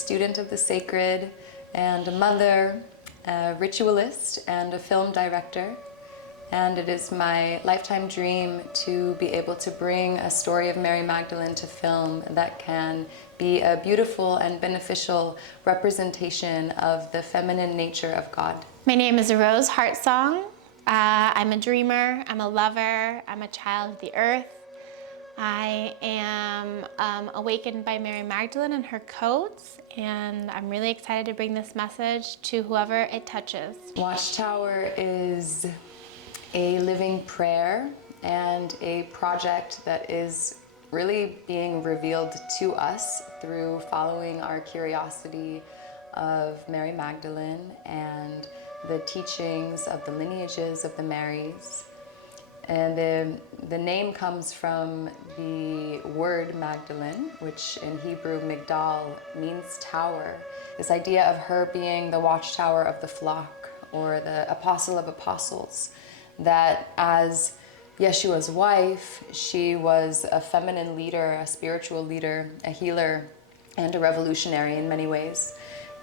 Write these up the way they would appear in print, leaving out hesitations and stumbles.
student of the sacred and a mother, a ritualist, and a film director. And it is my lifetime dream to be able to bring a story of Mary Magdalene to film that can be a beautiful and beneficial representation of the feminine nature of God. My name is Rose Hartsong. I'm a dreamer, I'm a lover, I'm a child of the earth. I am awakened by Mary Magdalene and her codes, and I'm really excited to bring this message to whoever it touches. Watchtower is a living prayer and a project that is really being revealed to us through following our curiosity of Mary Magdalene and the teachings of the lineages of the Marys. And the name comes from the word Magdalene, which in Hebrew, migdal, means tower. This idea of her being the watchtower of the flock, or the apostle of apostles, that as Yeshua's wife, she was a feminine leader, a spiritual leader, a healer, and a revolutionary in many ways.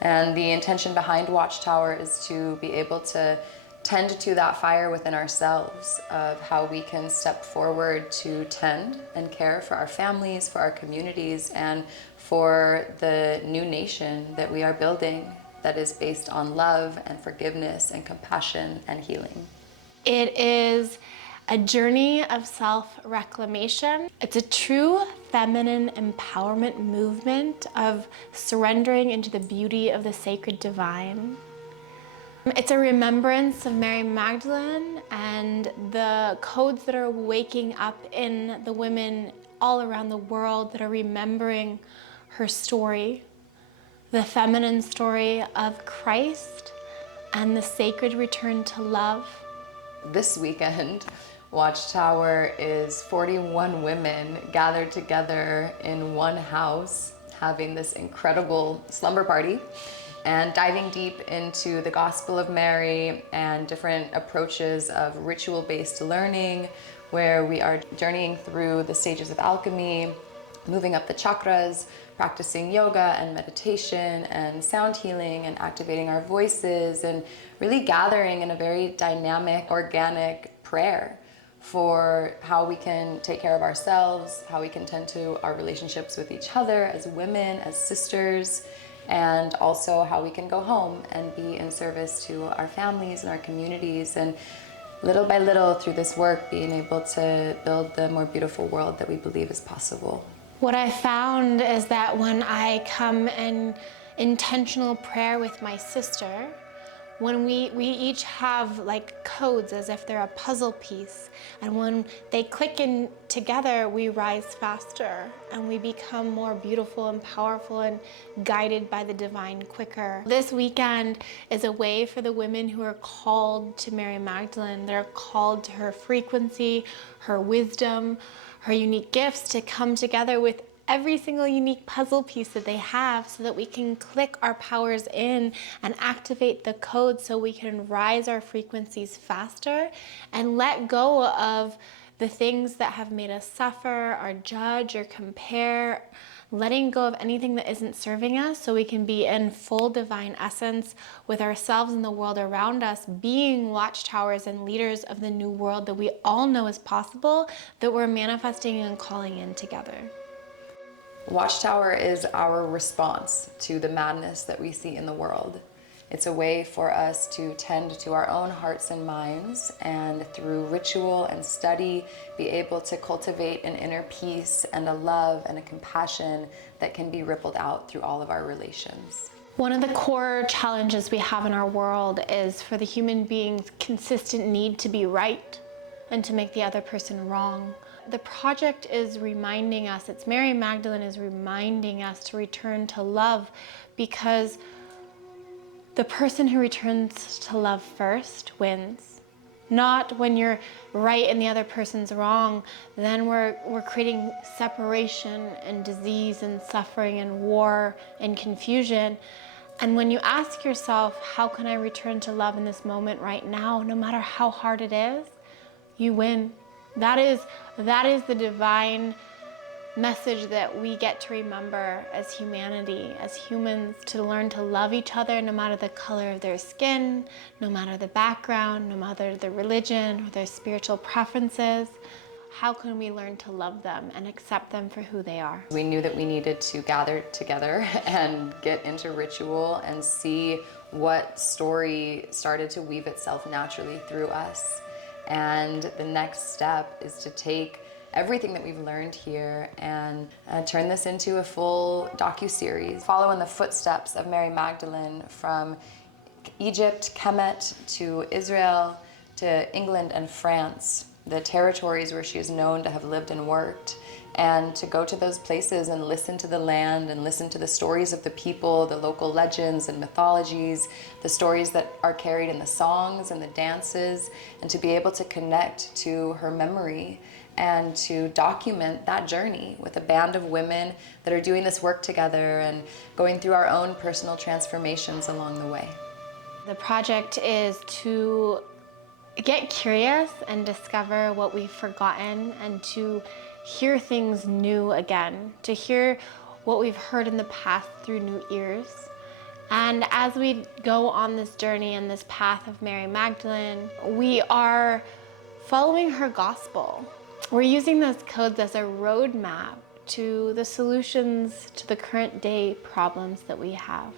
And the intention behind Watchtower is to be able to tend to that fire within ourselves of how we can step forward to tend and care for our families, for our communities, and for the new nation that we are building that is based on love and forgiveness and compassion and healing. It is a journey of self-reclamation. It's a true feminine empowerment movement of surrendering into the beauty of the sacred divine. It's a remembrance of Mary Magdalene and the codes that are waking up in the women all around the world that are remembering her story, the feminine story of Christ and the sacred return to love. This weekend, Watchtower is 41 women gathered together in one house, having this incredible slumber party and diving deep into the Gospel of Mary and different approaches of ritual-based learning, where we are journeying through the stages of alchemy, moving up the chakras, practicing yoga and meditation and sound healing and activating our voices, and really gathering in a very dynamic, organic prayer for how we can take care of ourselves, how we can tend to our relationships with each other as women, as sisters, and also how we can go home and be in service to our families and our communities, and little by little through this work being able to build the more beautiful world that we believe is possible. What I found is that when I come in intentional prayer with my sister, when we each have like codes as if they're a puzzle piece, and when they click in together, we rise faster and we become more beautiful and powerful and guided by the divine quicker. This weekend is a way for the women who are called to Mary Magdalene, that are called to her frequency, her wisdom, her unique gifts, to come together with every single unique puzzle piece that they have, so that we can click our powers in and activate the code so we can rise our frequencies faster and let go of the things that have made us suffer or judge or compare, letting go of anything that isn't serving us so we can be in full divine essence with ourselves and the world around us, being watchtowers and leaders of the new world that we all know is possible, that we're manifesting and calling in together. Watchtower is our response to the madness that we see in the world. It's a way for us to tend to our own hearts and minds, and through ritual and study, be able to cultivate an inner peace and a love and a compassion that can be rippled out through all of our relations. One of the core challenges we have in our world is for the human being's consistent need to be right and to make the other person wrong. The project is reminding us, it's Mary Magdalene is reminding us to return to love, because the person who returns to love first wins. Not when you're right and the other person's wrong, then we're creating separation and disease and suffering and war and confusion. And when you ask yourself, how can I return to love in this moment right now, no matter how hard it is, you win. That is the divine message that we get to remember as humanity, as humans, to learn to love each other no matter the color of their skin, no matter the background, no matter the religion or their spiritual preferences. How can we learn to love them and accept them for who they are? We knew that we needed to gather together and get into ritual and see what story started to weave itself naturally through us. And the next step is to take everything that we've learned here and turn this into a full docu-series. Follow in the footsteps of Mary Magdalene from Egypt, Kemet, to Israel, to England and France, the territories where she is known to have lived and worked, and to go to those places and listen to the land and listen to the stories of the people, the local legends and mythologies, the stories that are carried in the songs and the dances, and to be able to connect to her memory and to document that journey with a band of women that are doing this work together and going through our own personal transformations along the way. The project is to get curious and discover what we've forgotten, and to hear things new again, to hear what we've heard in the past through new ears. And as we go on this journey and this path of Mary Magdalene, we are following her gospel. We're using those codes as a roadmap to the solutions to the current day problems that we have.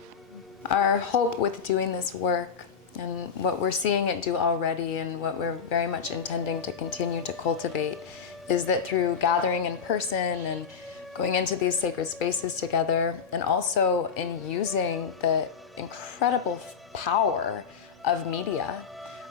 Our hope with doing this work, and what we're seeing it do already and what we're very much intending to continue to cultivate, is that through gathering in person and going into these sacred spaces together, and also in using the incredible power of media,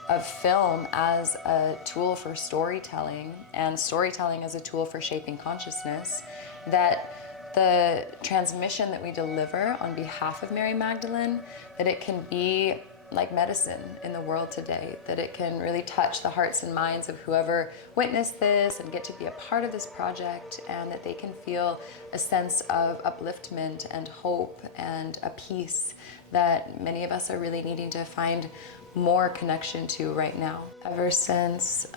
of film as a tool for storytelling, and storytelling as a tool for shaping consciousness, that the transmission that we deliver on behalf of Mary Magdalene, that it can be like medicine in the world today, that it can really touch the hearts and minds of whoever witnessed this and get to be a part of this project, and that they can feel a sense of upliftment and hope and a peace that many of us are really needing to find more connection to right now. Ever since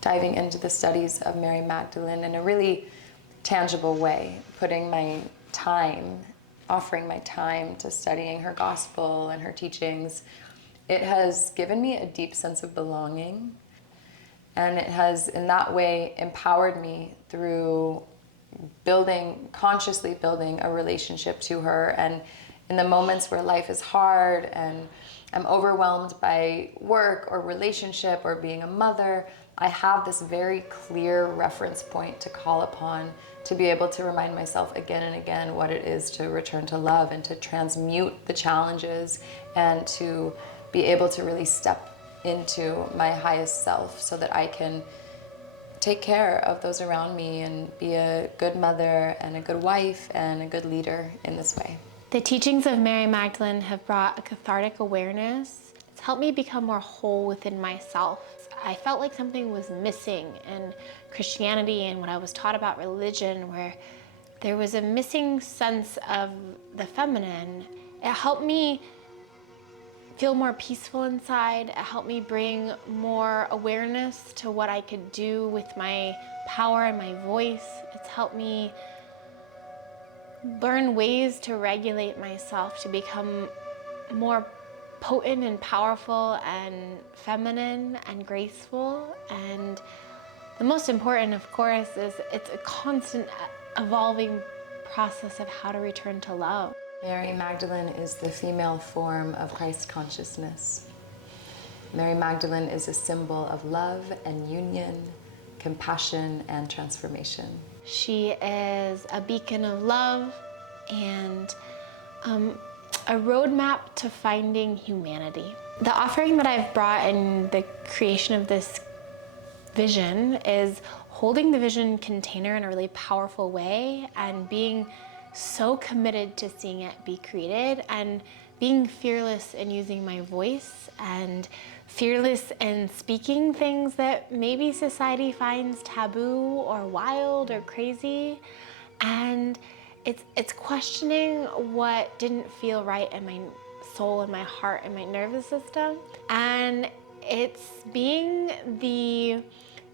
diving into the studies of Mary Magdalene in a really tangible way, putting my time, offering my time to studying her gospel and her teachings, it has given me a deep sense of belonging. And it has, in that way, empowered me through consciously building a relationship to her. And in the moments where life is hard and I'm overwhelmed by work or relationship or being a mother, I have this very clear reference point to call upon, to be able to remind myself again and again what it is to return to love and to transmute the challenges, and to be able to really step into my highest self so that I can take care of those around me and be a good mother and a good wife and a good leader in this way. The teachings of Mary Magdalene have brought a cathartic awareness. It's helped me become more whole within myself. I felt like something was missing in Christianity and what I was taught about religion, where there was a missing sense of the feminine. It helped me feel more peaceful inside. It helped me bring more awareness to what I could do with my power and my voice. It's helped me learn ways to regulate myself, to become more potent and powerful and feminine and graceful. And the most important, of course, is it's a constant evolving process of how to return to love. Mary Magdalene is the female form of Christ consciousness. Mary Magdalene is a symbol of love and union, compassion and transformation. She is a beacon of love and a roadmap to finding humanity. The offering that I've brought in the creation of this vision is holding the vision container in a really powerful way and being so committed to seeing it be created, and being fearless in using my voice and fearless in speaking things that maybe society finds taboo or wild or crazy. And it's questioning what didn't feel right in my soul and my heart and my nervous system. And it's being the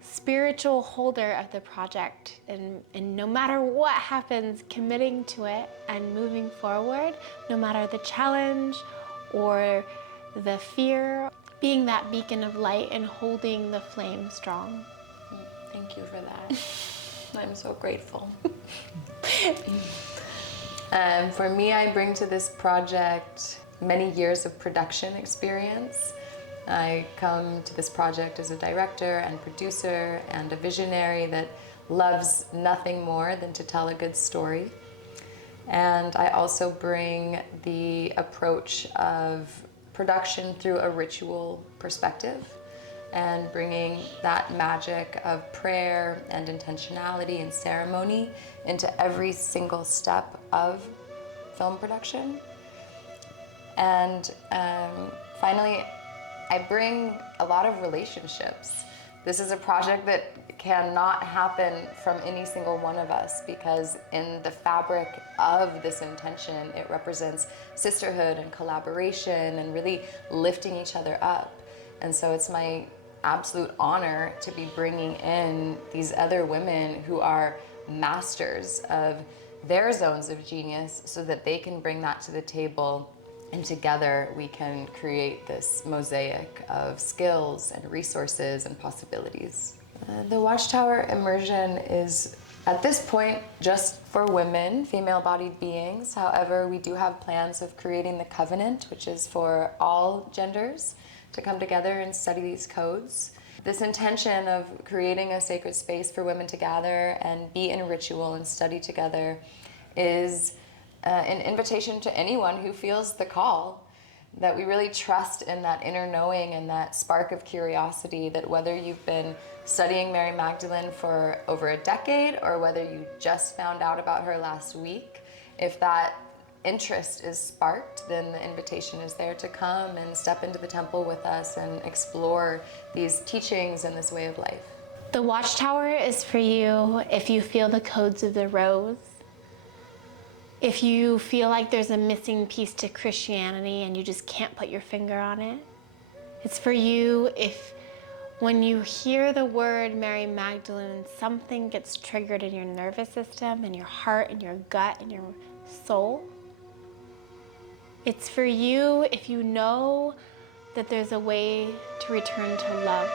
spiritual holder of the project, and no matter what happens, committing to it and moving forward, no matter the challenge or the fear, being that beacon of light and holding the flame strong. Thank you for that. I'm so grateful. For me, I bring to this project many years of production experience. I come to this project as a director and producer and a visionary that loves nothing more than to tell a good story. And I also bring the approach of production through a ritual perspective, and bringing that magic of prayer and intentionality and ceremony into every single step of film production. And finally, I bring a lot of relationships. This is a project that cannot happen from any single one of us, because in the fabric of this intention, it represents sisterhood and collaboration and really lifting each other up. And so it's my absolute honor to be bringing in these other women who are masters of their zones of genius so that they can bring that to the table, and together we can create this mosaic of skills and resources and possibilities. The Watchtower immersion is at this point just for women, female-bodied beings. However, we do have plans of creating the Covenant, which is for all genders, to come together and study these codes. This intention of creating a sacred space for women to gather and be in ritual and study together is an invitation to anyone who feels the call, that we really trust in that inner knowing and that spark of curiosity, that whether you've been studying Mary Magdalene for over a decade or whether you just found out about her last week, if that interest is sparked, then the invitation is there to come and step into the temple with us and explore these teachings and this way of life. The Watchtower is for you if you feel the codes of the rose, if you feel like there's a missing piece to Christianity and you just can't put your finger on it. It's for you if when you hear the word Mary Magdalene, something gets triggered in your nervous system, in your heart, in your gut, in your soul. It's for you if you know that there's a way to return to love.